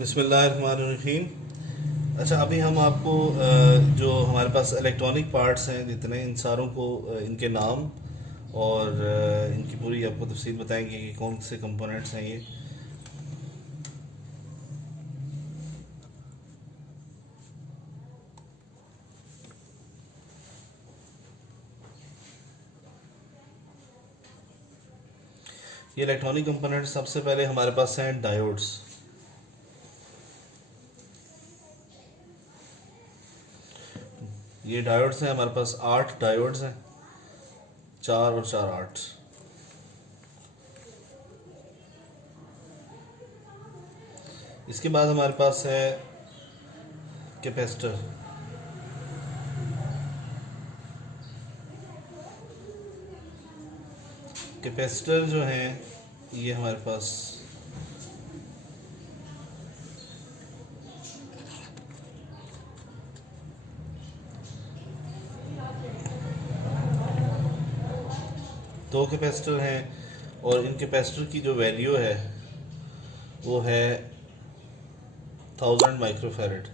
बिस्मिल्लाहिर्रहमानिर्रहीम। अच्छा, अभी हम आपको जो हमारे पास इलेक्ट्रॉनिक पार्ट्स हैं जितने, इन सारों को इनके नाम और इनकी पूरी आपको तफसील बताएंगे कि कौन से कंपोनेंट्स हैं ये। इलेक्ट्रॉनिक कंपोनेंट्स सबसे पहले हमारे पास हैं डायोड्स। ये डायोड्स हैं, हमारे पास 8 डायोड्स हैं, 4 और 4 8। इसके बाद हमारे पास है कैपेसिटर। कैपेसिटर जो हैं ये हमारे पास दो कैपेसिटर हैं और इन कैपेसिटर की जो वैल्यू है वो है 1000 माइक्रोफेरेड।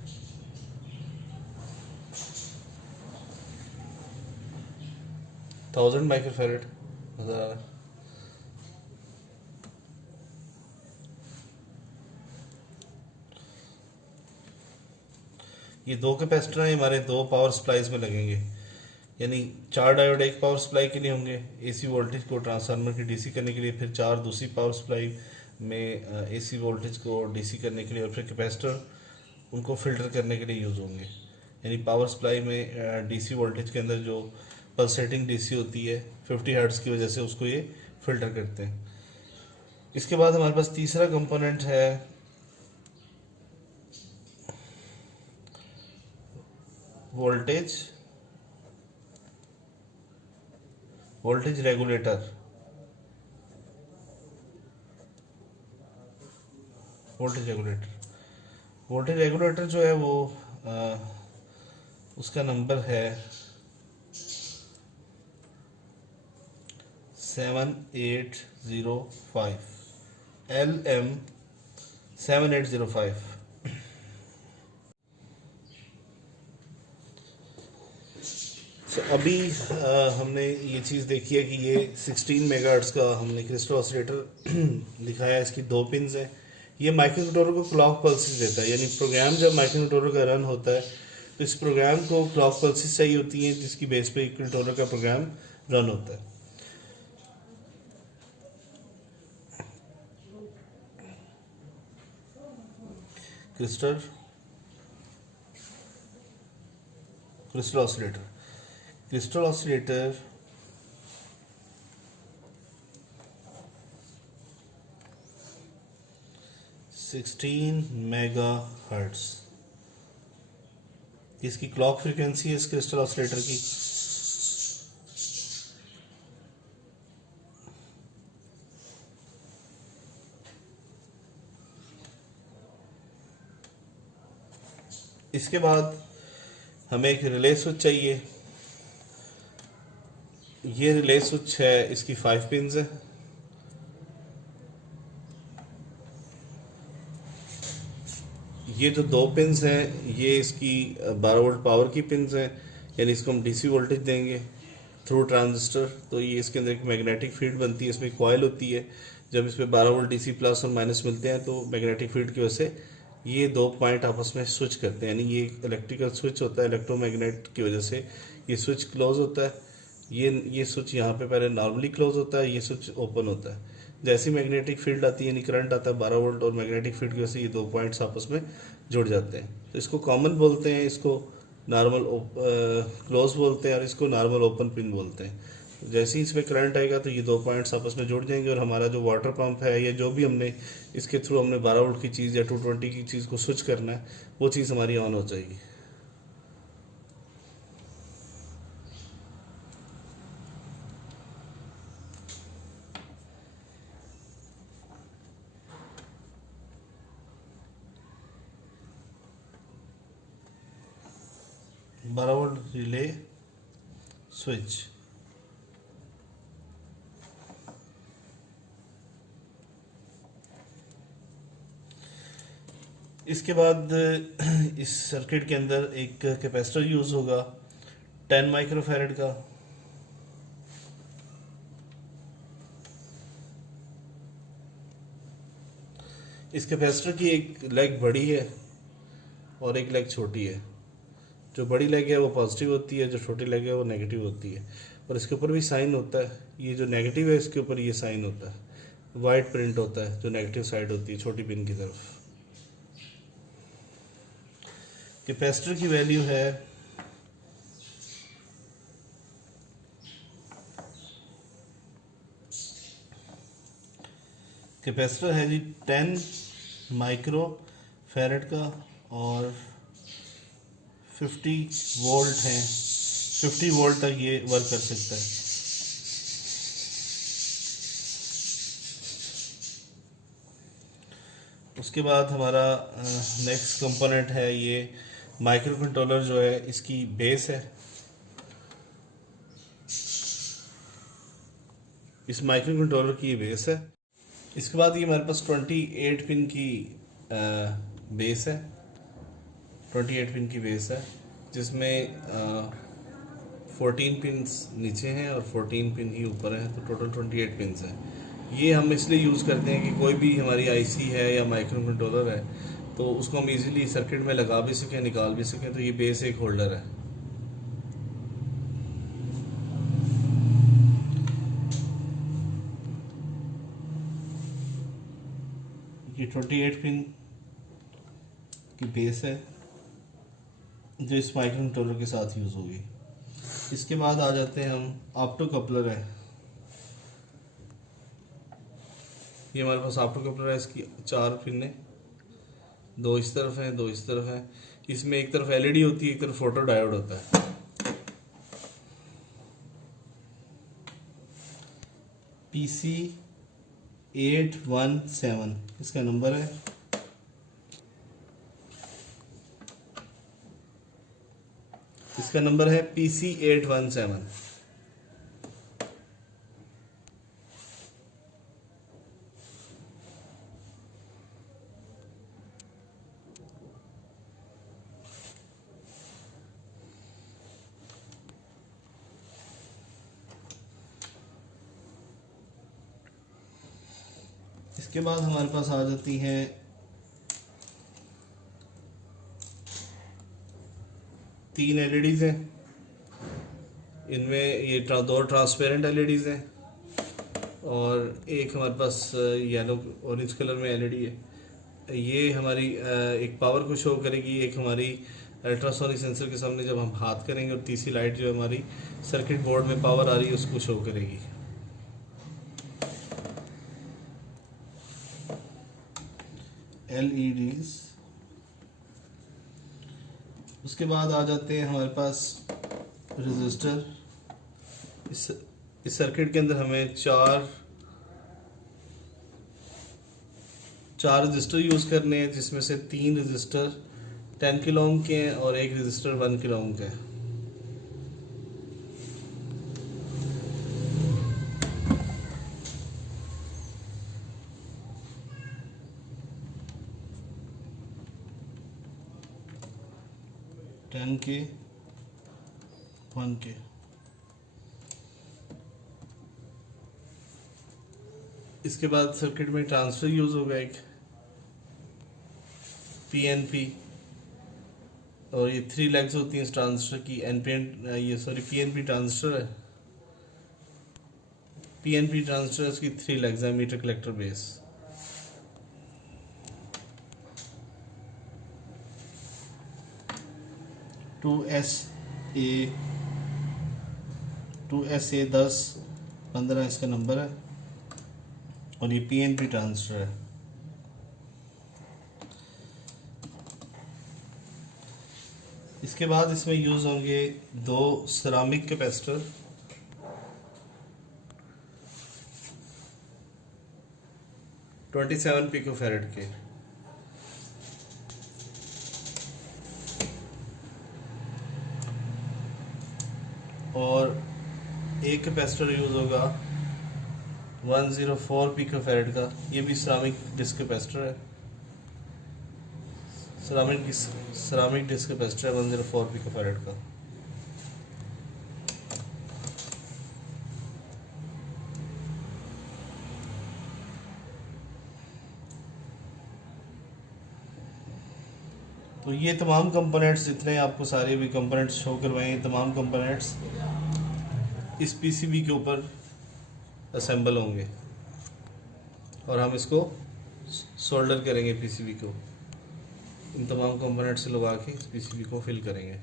1000 माइक्रोफेरेड नजर आ रहा है। ये दो कैपेसिटर हैं, हमारे दो पावर सप्लाईज में लगेंगे, यानी 4 डायोड एक पावर सप्लाई के लिए होंगे एसी वोल्टेज को ट्रांसफार्मर की डीसी करने के लिए, फिर 4 दूसरी पावर सप्लाई में एसी वोल्टेज को डीसी करने के लिए, और फिर कैपेसिटर उनको फिल्टर करने के लिए यूज़ होंगे। यानी पावर सप्लाई में डीसी वोल्टेज के अंदर जो पल्सेटिंग डीसी होती है 50 हर्ट्ज़ की वजह से, उसको ये फिल्टर करते हैं। इसके बाद हमारे पास तीसरा कंपोनेंट है voltage voltage regulator. Voltage regulator voltage regulator जो है वो उसका नंबर है 7805, LM7805। अभी हमने ये चीज़ देखी है कि ये 16 मेगाहर्ट्ज़ का हमने क्रिस्टल ऑसिलेटर दिखाया है। इसकी 2 पिन्स हैं। ये माइक्रो कंट्रोलर को क्लॉक पल्सेस देता है, यानी प्रोग्राम जब माइक्रो कंट्रोलर का रन होता है तो इस प्रोग्राम को क्लॉक पल्सेस चाहिए होती हैं, जिसकी बेस पे कंट्रोलर का प्रोग्राम रन होता है। Crystal crystal oscillator crystal oscillator 16 megahertz इसकी क्लॉक फ्रीक्वेंसी है इस क्रिस्टल ऑसिलेटर की। इसके बाद हमें एक रिले स्विच चाहिए। ये रिले स्विच है, इसकी 5 पिन्स है। ये जो 2 पिन्स हैं ये इसकी 12 वोल्ट पावर की पिन्स हैं, यानी इसको हम डीसी वोल्टेज देंगे थ्रू ट्रांजिस्टर। तो ये इसके अंदर एक मैग्नेटिक फील्ड बनती है, इसमें कॉइल होती है। जब इसमें 12 वोल्ट डीसी प्लस और माइनस मिलते हैं तो मैग्नेटिक फील्ड की वजह से ये 2 पॉइंट आपस में स्विच करते हैं, यानी ये एक इलेक्ट्रिकल स्विच होता है। इलेक्ट्रोमैग्नेट की वजह से ये स्विच क्लोज होता है। ये स्विच यहाँ पे पहले नॉर्मली क्लोज होता है, ये स्विच ओपन होता है। जैसी मैग्नेटिक फील्ड आती है, यानी करंट आता है 12 वोल्ट, और मैग्नेटिक फील्ड की वजह से ये 2 पॉइंट्स आपस में जुड़ जाते हैं। तो इसको कॉमन बोलते हैं, इसको नॉर्मल क्लोज बोलते हैं, और इसको नॉर्मल ओपन पिन बोलते हैं। जैसे ही इसमें करंट आएगा तो ये 2 पॉइंट्स आपस में जुड़ जाएंगे, और हमारा जो वाटर पंप है या जो भी हमने इसके थ्रू हमने 12 वोल्ट की चीज़ या 220 की चीज़ को स्विच करना है, वो चीज़ हमारी ऑन हो जाएगी। बराबर रिले स्विच। इसके बाद इस सर्किट के अंदर एक कैपेसिटर यूज़ होगा 10 माइक्रोफैरड का। इस कैपेसिटर की एक लेग बड़ी है और एक लेग छोटी है। जो बड़ी लेग है वो पॉजिटिव होती है, जो छोटी लेग है वो नेगेटिव होती है। और इसके ऊपर भी साइन होता है, ये जो नेगेटिव है इसके ऊपर ये साइन होता है, वाइट प्रिंट होता है जो नेगेटिव साइड होती है छोटी पिन की तरफ। कैपेसिटर की वैल्यू है कैपेसिटर है जी 10 माइक्रो फैरड का और 50 वोल्ट है, 50 वोल्ट तक ये वर्क कर सकता है। उसके बाद हमारा नेक्स्ट कंपोनेंट है ये माइक्रो कंट्रोलर जो है, इसकी बेस है। इस माइक्रो कंट्रोलर की ये बेस है। इसके बाद ये हमारे पास 28 पिन की बेस है, 28 पिन की बेस है जिसमें 14 पिन नीचे हैं और 14 पिन ही ऊपर हैं, तो टोटल 28 पिन है। ये हम इसलिए यूज़ करते हैं कि कोई भी हमारी आईसी है या माइक्रो कंट्रोलर है तो उसको हम इजीली सर्किट में लगा भी सकें, निकाल भी सकें। तो ये बेस एक होल्डर है। ये 28 पिन की बेस है जो इस माइक्रो कंट्रोलर के साथ यूज़ होगी। इसके बाद आ जाते हैं हम ऑप्टो कपलर है। ये हमारे पास ऑप्टो कपलर है, इसकी 4 पिन है, 2 इस तरफ हैं 2 इस तरफ हैं। इसमें एक तरफ एलईडी होती है, एक तरफ फोटो डायोड होता है। PC817 इसका नंबर है। इसका नंबर है PC817। इसके बाद हमारे पास आ जाती हैं तीन एलईडीज हैं। इनमें ये 2 ट्रांसपेरेंट एलईडीज हैं और एक हमारे पास येलो ऑरेंज कलर में एलईडी है। ये हमारी एक पावर को शो करेगी, एक हमारी अल्ट्रासोनिक सेंसर के सामने जब हम हाथ करेंगे, और तीसरी लाइट जो हमारी सर्किट बोर्ड में पावर आ रही है उसको शो करेगी। LEDs। उसके बाद आ जाते हैं हमारे पास रजिस्टर। इस सर्किट के अंदर हमें चार रजिस्टर यूज़ करने हैं, जिसमें से 3 रजिस्टर 10 किलो ओम के हैं और एक रजिस्टर 1 किलो ओम का है। के 1 के। इसके बाद सर्किट में ट्रांसफर यूज होगा एक PNP, और ये 3 लेग्स होती हैं इस ट्रांजिस्टर की। PNP ट्रांजिस्टर है। PNP ट्रांजिस्टर की 3 लेग्स है, emitter collector base. Two S A 1015 इसका नंबर है और ये PNP ट्रांजिस्टर है। इसके बाद इसमें यूज होंगे 2 सिरामिक कैपेसिटर, - 27 पिकोफैरेड के। और एक कैपेसिटर यूज होगा 104 पिकोफैरेड का, ये भी सिरामिक डिस्क कैपेसिटर है। सरामिक डिस्क कैपेसिटर 104 पिकोफैरेड का। तो ये तमाम कंपोनेंट्स जितने आपको सारे भी कंपोनेंट्स शो करवाए हैं, तमाम कंपोनेंट्स इस पीसीबी के ऊपर असेंबल होंगे और हम इसको सोल्डर करेंगे पीसीबी को, इन तमाम कंपोनेंट्स से लगा के इस पीसीबी को फिल करेंगे।